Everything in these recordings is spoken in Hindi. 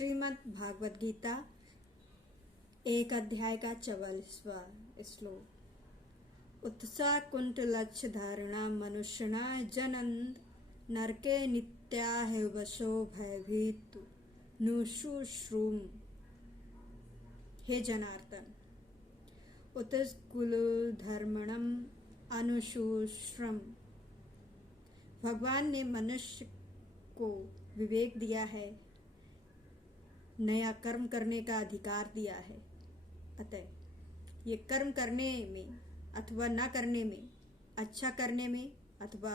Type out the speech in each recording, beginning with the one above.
श्रीमद् भागवत गीता 1 अध्याय का 44वां श्लोक। उत्साह कुंठ लक्ष्य धारणा मनुष्यना जनंद नरके नित्या है वशो भयभीत नुशुश्रूम। हे जनार्दन, उत्कुल धर्मणम अनुशुश्रम। भगवान ने मनुष्य को विवेक दिया है, नया कर्म करने का अधिकार दिया है। अतः ये कर्म करने में अथवा न करने में, अच्छा करने में अथवा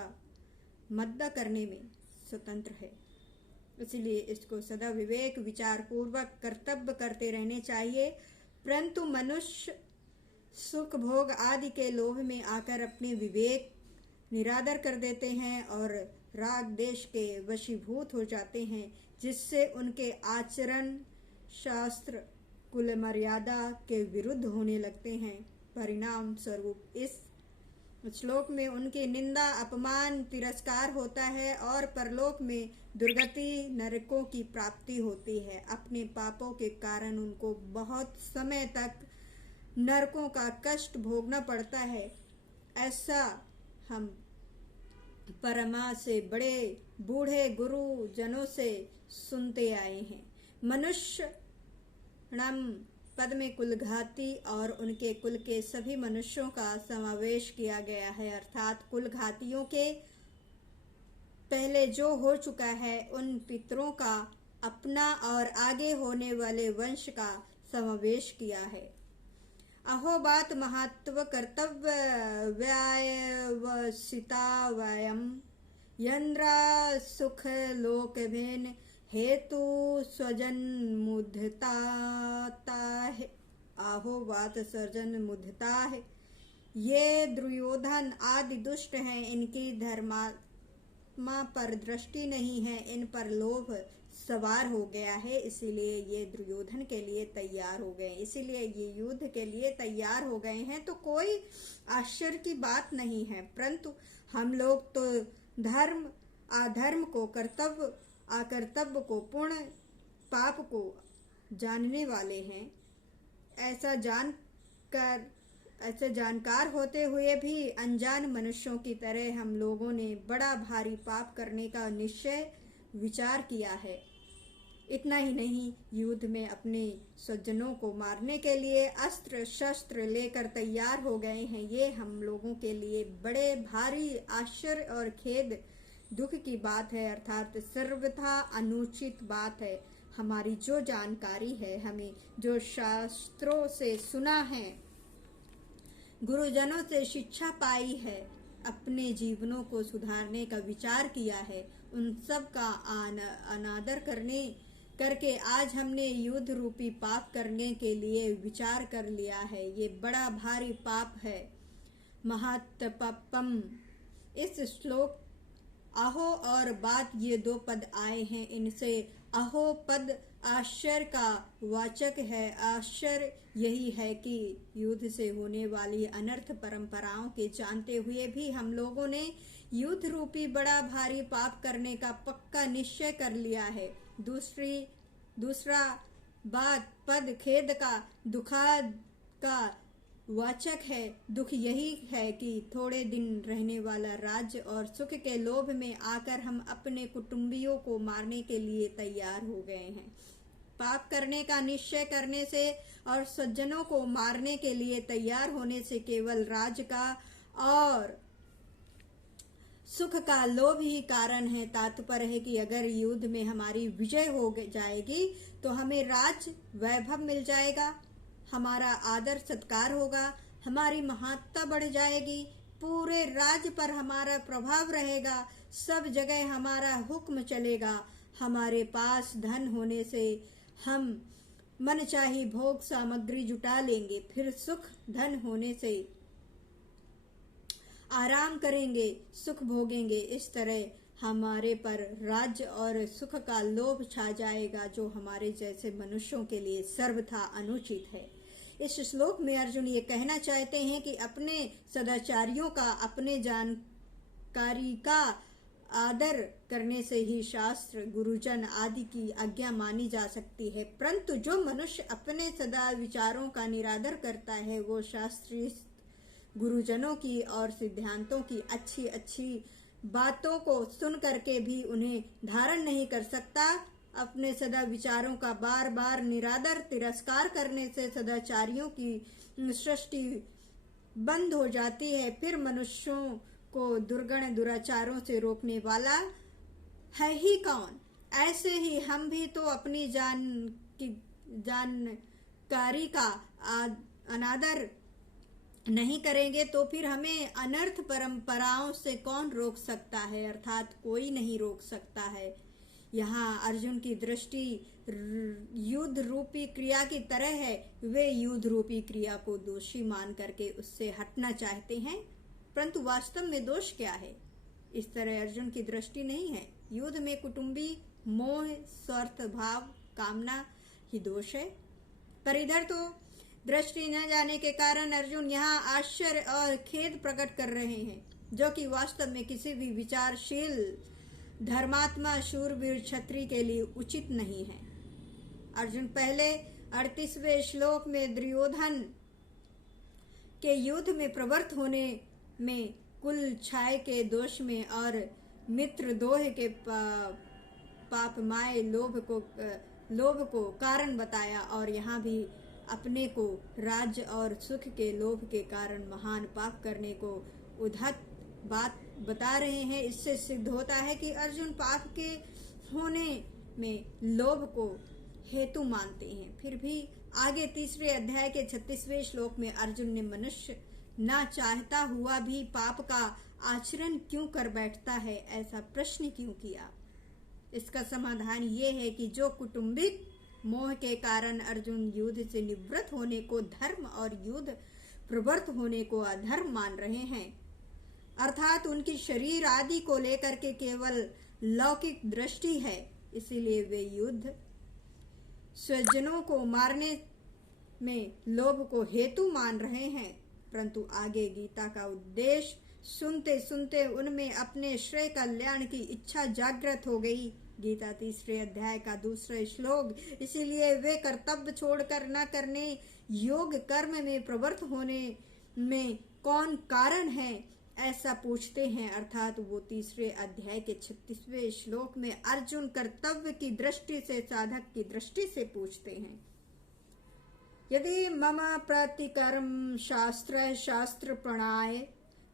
मद्दा करने में स्वतंत्र है। इसलिए इसको सदा विवेक विचार पूर्वक कर्तव्य करते रहने चाहिए। परंतु मनुष्य सुख भोग आदि के लोभ में आकर अपने विवेक निरादर कर देते हैं और राग देश के वशीभूत हो जाते हैं, जिससे उनके आचरण शास्त्र कुल मर्यादा के विरुद्ध होने लगते हैं। परिणाम स्वरूप इस श्लोक में उनकी निंदा अपमान तिरस्कार होता है और परलोक में दुर्गति नरकों की प्राप्ति होती है। अपने पापों के कारण उनको बहुत समय तक नरकों का कष्ट भोगना पड़ता है। ऐसा हम परमा से बड़े बूढ़े गुरु जनों से सुनते आए हैं। मनुष्य नम पद में कुलघाती और उनके कुल के सभी मनुष्यों का समावेश किया गया है, अर्थात कुलघातियों के पहले जो हो चुका है उन पितरों का अपना और आगे होने वाले वंश का समावेश किया है। अहोबात महत्व कर्तव्य व्यायवसिता वयम यंद्रा सुख लोक भेन हेतु स्वजन मुद्धता है। आहोबात सर्जन मुद्धता है। ये दुर्योधन आदि दुष्ट हैं, इनकी धर्मात्मा पर दृष्टि नहीं है, इन पर लोभ सवार हो गया है, इसीलिए ये दुर्योधन के लिए तैयार हो गए, इसीलिए ये युद्ध के लिए तैयार हो गए हैं। तो कोई आश्चर्य की बात नहीं है। परंतु हम लोग तो धर्म अधर्म को, कर्तव्य अकर्तव्य को, पुण्य पाप को जानने वाले हैं। ऐसे जानकार होते हुए भी अनजान मनुष्यों की तरह हम लोगों ने बड़ा भारी पाप करने का निश्चय विचार किया है। इतना ही नहीं, युद्ध में अपने स्वजनों को मारने के लिए अस्त्र शस्त्र लेकर तैयार हो गए हैं। ये हम लोगों के लिए बड़े भारी आश्चर्य और खेद दुख की बात है, अर्थात सर्वथा अनुचित बात है। हमारी जो जानकारी है, हमें जो शास्त्रों से सुना है, गुरुजनों से शिक्षा पाई है, अपने जीवनों को सुधारने का विचार किया है, उन सब का अनादर करके आज हमने युद्ध रूपी पाप करने के लिए विचार कर लिया है। ये बड़ा भारी पाप है, महातपम। इस श्लोक अहो और बात ये दो पद आए हैं, इनसे अहो पद आश्चर्य का वाचक है। आश्चर्य यही है कि युद्ध से होने वाली अनर्थ परंपराओं के जानते हुए भी हम लोगों ने युद्ध रूपी बड़ा भारी पाप करने का पक्का निश्चय कर लिया है। दूसरा बात पद खेद का, दुखा का वाचक है। दुख यही है कि थोड़े दिन रहने वाला राज्य और सुख के लोभ में आकर हम अपने कुटुंबियों को मारने के लिए तैयार हो गए हैं। पाप करने का निश्चय करने से और सज्जनों को मारने के लिए तैयार होने से केवल राज्य का और सुख का लोभ ही कारण है। तात्पर्य है कि अगर युद्ध में हमारी विजय हो जाएगी तो हमें राज वैभव मिल जाएगा, हमारा आदर सत्कार होगा, हमारी महत्ता बढ़ जाएगी, पूरे राज्य पर हमारा प्रभाव रहेगा, सब जगह हमारा हुक्म चलेगा। हमारे पास धन होने से हम मनचाही भोग सामग्री जुटा लेंगे, फिर सुख धन होने से आराम करेंगे, सुख भोगेंगे। इस तरह हमारे पर राज्य और सुख का लोभ छा जाएगा, जो हमारे जैसे मनुष्यों के लिए सर्वथा अनुचित है। इस श्लोक में अर्जुन ये कहना चाहते हैं कि अपने सदाचारियों का, अपने जानकारी का आदर करने से ही शास्त्र, गुरुजन आदि की आज्ञा मानी जा सकती है। परंतु जो मनुष्य अपने सदा विचारों का निरादर करता है, वो शास्त्रीय गुरुजनों की और सिद्धांतों की अच्छी अच्छी बातों को सुन करके भी उन्हें धारण नहीं कर सकता। अपने सदा विचारों का बार बार निरादर तिरस्कार करने से सदाचारियों की सृष्टि बंद हो जाती है। फिर मनुष्यों को दुर्गुण दुराचारों से रोकने वाला है ही कौन? ऐसे ही हम भी तो अपनी जानकारी का अनादर नहीं करेंगे तो फिर हमें अनर्थ परंपराओं से कौन रोक सकता है? अर्थात कोई नहीं रोक सकता है। यहाँ अर्जुन की दृष्टि युद्ध रूपी क्रिया की तरह है। वे युद्ध रूपी क्रिया को दोषी मान करके उससे हटना चाहते हैं, परंतु वास्तव में दोष क्या है? इस तरह अर्जुन की दृष्टि नहीं है। युद्ध में कुटुंबी मोह, स्वार्थ भाव, कामना ही दोष है। पर इधर तो दृष्टि न जाने के कारण अर्जुन यहाँ आश्चर्य और खेद प्रकट कर रहे हैं, जो कि वास्तव में किसी भी विचारशील धर्मात्मा शूरवीर क्षत्रिय के लिए उचित नहीं है। अर्जुन पहले 38वें श्लोक में दुर्योधन के युद्ध में प्रवृत्त होने में, कुल छाय के दोष में और मित्रद्रोह के पापमय लोभ को कारण बताया, और यहाँ भी अपने को राज्य और सुख के लोभ के कारण महान पाप करने को उद्धत बात बता रहे हैं। इससे सिद्ध होता है कि अर्जुन पाप के होने में लोभ को हेतु मानते हैं। फिर भी आगे 3 अध्याय के 36वें श्लोक में अर्जुन ने मनुष्य ना चाहता हुआ भी पाप का आचरण क्यों कर बैठता है, ऐसा प्रश्न क्यों किया? इसका समाधान ये है कि जो कुटुंबिक मोह के कारण अर्जुन युद्ध से निवृत्त होने को धर्म और युद्ध प्रवृत्त होने को अधर्म मान रहे हैं, अर्थात उनकी शरीर आदि को लेकर के केवल लौकिक दृष्टि है, इसीलिए वे युद्ध स्वजनों को मारने में लोभ को हेतु मान रहे हैं। परंतु आगे गीता का उद्देश्य सुनते सुनते उनमें अपने श्रेय कल्याण की इच्छा जागृत हो गई। गीता 3 अध्याय का 2 श्लोक, इसीलिए वे कर्तव्य छोड़कर न करने योग कर्म में प्रवृत्त होने में कौन कारण है, ऐसा पूछते हैं। अर्थात वो 3 अध्याय के 36वें श्लोक में अर्जुन कर्तव्य की दृष्टि से, साधक की दृष्टि से पूछते हैं। यदि मम प्रतिकर्म शास्त्र प्रणाय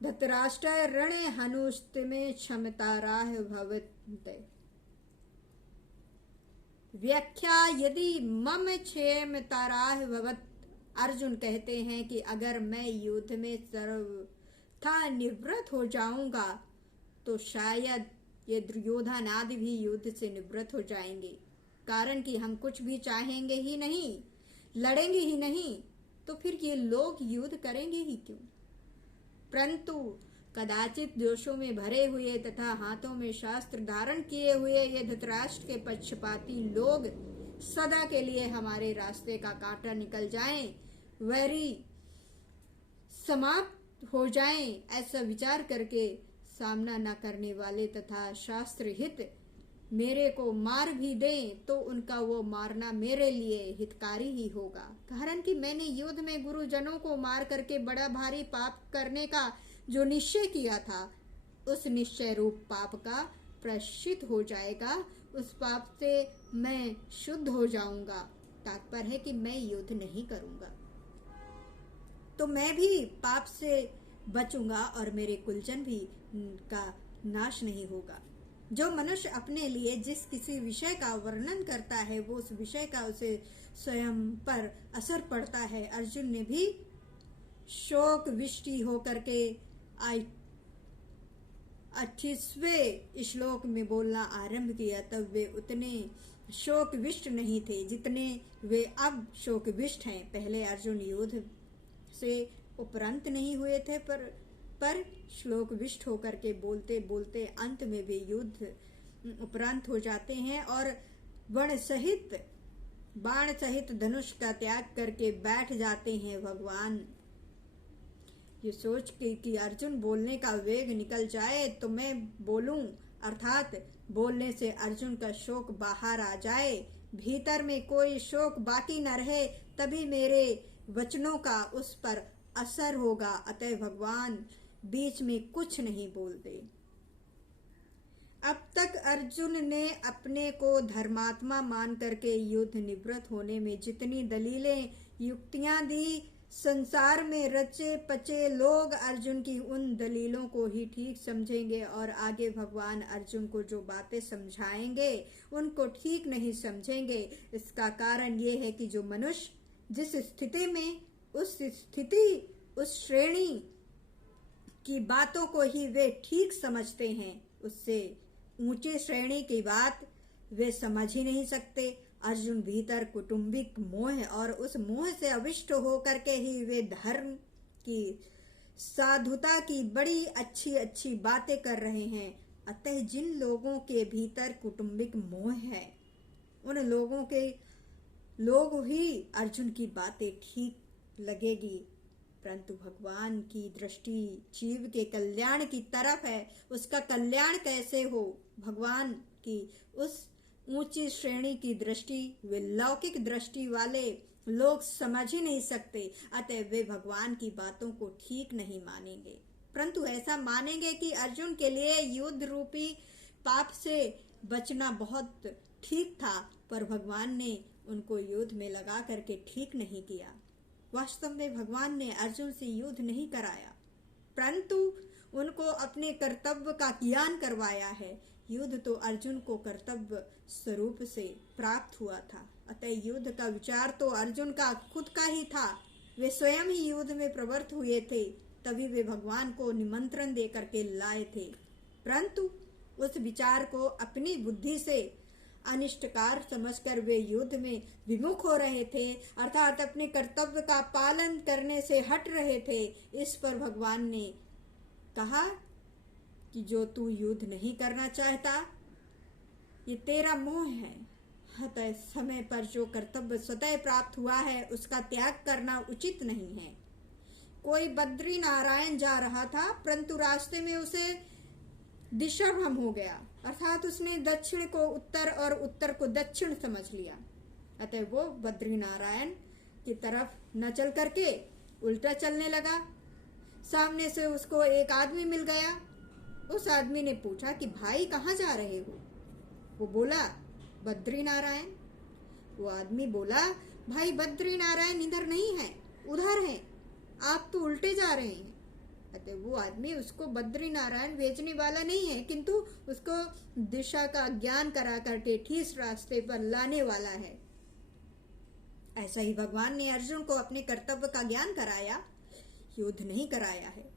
धृतराष्ट्र रणे हनुस्तिमे क्षमताराह भवन्ते। व्याख्या यदि मम क्षेमताराह भवत। अर्जुन कहते हैं कि अगर मैं युद्ध में सर्वथा निवृत्त हो जाऊंगा तो शायद ये दुर्योधन आदि भी युद्ध से निवृत्त हो जाएंगे। कारण कि हम कुछ भी चाहेंगे ही नहीं, लड़ेंगे ही नहीं, तो फिर ये लोग युद्ध करेंगे ही क्यों? परंतु कदाचित दोषों में भरे हुए तथा हाथों में शास्त्र धारण किए हुए ये धृतराष्ट्र के पक्षपाती लोग सदा के लिए हमारे रास्ते का कांटा निकल जाएं, वैरी समाप्त हो जाएं, ऐसा विचार करके सामना न करने वाले तथा शास्त्र हित मेरे को मार भी दें तो उनका वो मारना मेरे लिए हितकारी ही होगा। कारण कि मैंने युद्ध में गुरुजनों को मार करके बड़ा भारी पाप करने का जो निश्चय किया था, उस निश्चय रूप पाप का प्रायश्चित हो जाएगा। उस पाप से मैं शुद्ध हो जाऊंगा। तात्पर्य है कि मैं युद्ध नहीं करूंगा तो मैं भी पाप से बचूंगा और मेरे कुलजन भी का नाश नहीं होगा। जो मनुष्य अपने लिए जिस किसी विषय का वर्णन करता है, वो उस विषय का उसे स्वयं पर असर पड़ता है। अर्जुन ने भी शोक विष्टि होकर के 28वें श्लोक में बोलना आरंभ किया, तब वे उतने शोकविष्ट नहीं थे जितने वे अब शोकविष्ट हैं। पहले अर्जुन युद्ध से उपरांत नहीं हुए थे, पर श्लोकविष्ट होकर के बोलते बोलते अंत में वे युद्ध उपरांत हो जाते हैं और बाण सहित धनुष का त्याग करके बैठ जाते हैं। भगवान ये सोच के कि अर्जुन बोलने का वेग निकल जाए तो मैं बोलूं, अर्थात बोलने से अर्जुन का शोक बाहर आ जाए, भीतर में कोई शोक बाकी न रहे, तभी मेरे वचनों का उस पर असर होगा। अतः भगवान बीच में कुछ नहीं बोलते। अब तक अर्जुन ने अपने को धर्मात्मा मान करके युद्ध निवृत्त होने में जितनी दलीलें युक्तियां दी, संसार में रचे पचे लोग अर्जुन की उन दलीलों को ही ठीक समझेंगे और आगे भगवान अर्जुन को जो बातें समझाएंगे उनको ठीक नहीं समझेंगे। इसका कारण ये है कि जो मनुष्य जिस स्थिति में उस स्थिति उस श्रेणी की बातों को ही वे ठीक समझते हैं, उससे ऊंची श्रेणी की बात वे समझ ही नहीं सकते। अर्जुन भीतर कुटुंबिक मोह और उस मोह से अविष्ट होकर के ही वे धर्म की साधुता की बड़ी अच्छी अच्छी बातें कर रहे हैं। अतः जिन लोगों के भीतर कुटुंबिक मोह है उन लोग ही अर्जुन की बातें ठीक लगेगी, परंतु भगवान की दृष्टि जीव के कल्याण की तरफ है। उसका कल्याण कैसे हो, भगवान की उस ऊंची श्रेणी की दृष्टि वे लौकिक दृष्टि वाले लोग समझ ही नहीं सकते। अतः वे भगवान की बातों को ठीक नहीं मानेंगे, परंतु ऐसा मानेंगे कि अर्जुन के लिए युद्ध रूपी पाप से बचना बहुत ठीक था, पर भगवान ने उनको युद्ध में लगा करके ठीक नहीं किया। वास्तव में भगवान ने अर्जुन से युद्ध नहीं कराया, परंतु उनको अपने कर्तव्य का ज्ञान करवाया है। युद्ध तो अर्जुन को कर्तव्य स्वरूप से प्राप्त हुआ था, अतः युद्ध का विचार तो अर्जुन का खुद का ही था। वे स्वयं ही युद्ध में प्रवृत्त हुए थे, तभी वे भगवान को निमंत्रण दे करके लाए थे, परंतु उस विचार को अपनी बुद्धि से अनिष्टकार समझकर वे युद्ध में विमुख हो रहे थे, अर्थात अपने कर्तव्य का पालन करने से हट रहे थे। इस पर भगवान ने कहा कि जो तू युद्ध नहीं करना चाहता ये तेरा मोह है, अतः समय पर जो कर्तव्य स्वतः प्राप्त हुआ है उसका त्याग करना उचित नहीं है। कोई बद्री नारायण जा रहा था, परंतु रास्ते में उसे दिशा भ्रम हो गया, अर्थात उसने दक्षिण को उत्तर और उत्तर को दक्षिण समझ लिया। अतः वो बद्री नारायण की तरफ न चल करके उल्टा चलने लगा। सामने से उसको एक आदमी मिल गया। उस आदमी ने पूछा कि भाई कहाँ जा रहे हो? वो बोला बद्री नारायण। वो आदमी बोला भाई बद्री नारायण इधर नहीं है, उधर है, आप तो उल्टे जा रहे हैं। अतः वो आदमी उसको बद्री नारायण भेजने वाला नहीं है, किंतु उसको दिशा का ज्ञान करा करके ठीक रास्ते पर लाने वाला है। ऐसा ही भगवान ने अर्जुन को अपने कर्तव्य का ज्ञान कराया, युद्ध नहीं कराया है।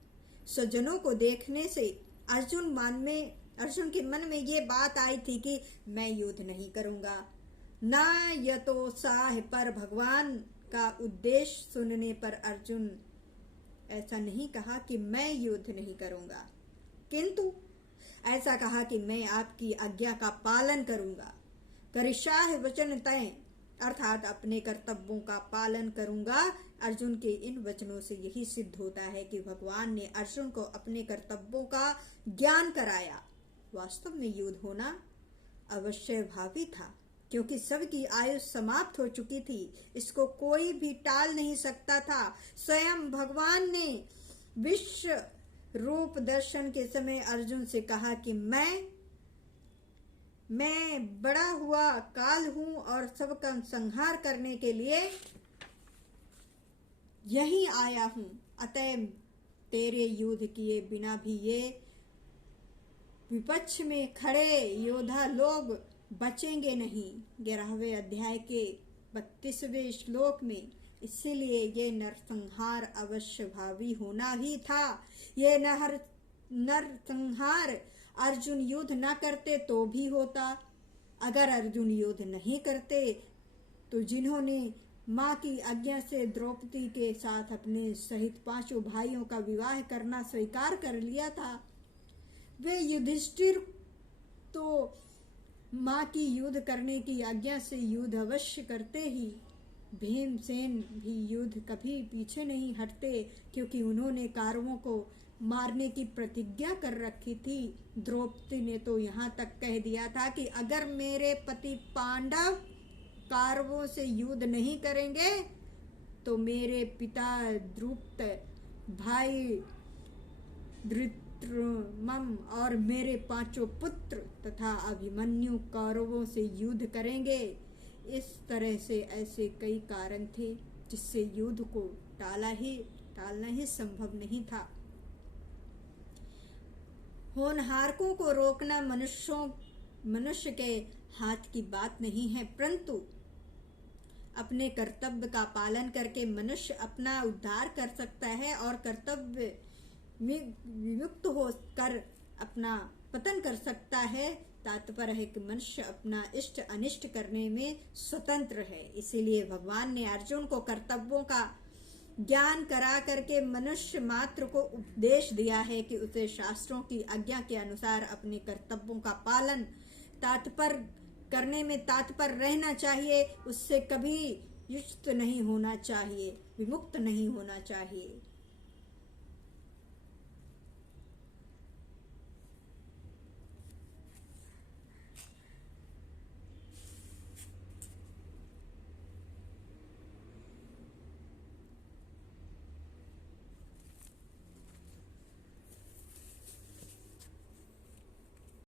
सज्जनों को देखने से अर्जुन के मन में ये बात आई थी कि मैं युद्ध नहीं करूंगा। ना यतोत्साह पर भगवान का उद्देश्य सुनने पर अर्जुन ऐसा नहीं कहा कि मैं युद्ध नहीं करूंगा, किंतु ऐसा कहा कि मैं आपकी आज्ञा का पालन करूंगा। करिष्यामि वचनं तव, अर्थात अपने कर्तव्यों का पालन करूंगा। अर्जुन के इन वचनों से यही सिद्ध होता है कि भगवान ने अर्जुन को अपने कर्तव्यों का ज्ञान कराया। वास्तव में युद्ध होना अवश्य भावी था, क्योंकि सबकी आयु समाप्त हो चुकी थी। इसको कोई भी टाल नहीं सकता था। स्वयं भगवान ने विश्व रूप दर्शन के समय अर्जुन से कहा कि मैं बड़ा हुआ काल हूं और सबका संहार करने के लिए यहीं आया हूं। अतः तेरे युद्ध किए बिना भी ये विपक्ष में खड़े योद्धा लोग बचेंगे नहीं। 11वें अध्याय के 32वें श्लोक में, इसीलिए ये नरसंहार अवश्य भावी होना ही था। ये नरसंहार अर्जुन युद्ध न करते तो भी होता। अगर अर्जुन युद्ध नहीं करते तो जिन्होंने माँ की आज्ञा से द्रौपदी के साथ अपने सहित 5 भाइयों का विवाह करना स्वीकार कर लिया था, वे युधिष्ठिर तो माँ की युद्ध करने की आज्ञा से युद्ध अवश्य करते ही। भीमसेन भी युद्ध कभी पीछे नहीं हटते, क्योंकि उन्होंने कौरवों को मारने की प्रतिज्ञा कर रखी थी। द्रौपदी ने तो यहाँ तक कह दिया था कि अगर मेरे पति पांडव कौरवों से युद्ध नहीं करेंगे तो मेरे पिता द्रुपद, भाई धृतराष्ट्र और मेरे 5 पुत्र तथा अभिमन्यु कौरवों से युद्ध करेंगे। इस तरह से ऐसे कई कारण थे जिससे युद्ध को टालना ही संभव नहीं था। होनहारों को रोकना मनुष्य के हाथ की बात नहीं है, परंतु अपने कर्तव्य का पालन करके मनुष्य अपना उद्धार कर सकता है और कर्तव्य विमुक्त होकर अपना पतन कर सकता है। तात्पर्य है कि मनुष्य अपना इष्ट अनिष्ट करने में स्वतंत्र है। इसीलिए भगवान ने अर्जुन को कर्तव्यों का ज्ञान करा करके मनुष्य मात्र को उपदेश दिया है कि उसे शास्त्रों की आज्ञा के अनुसार अपने कर्तव्यों का पालन करने में तात्पर रहना चाहिए। उससे कभी युक्त नहीं होना चाहिए, विमुक्त नहीं होना चाहिए।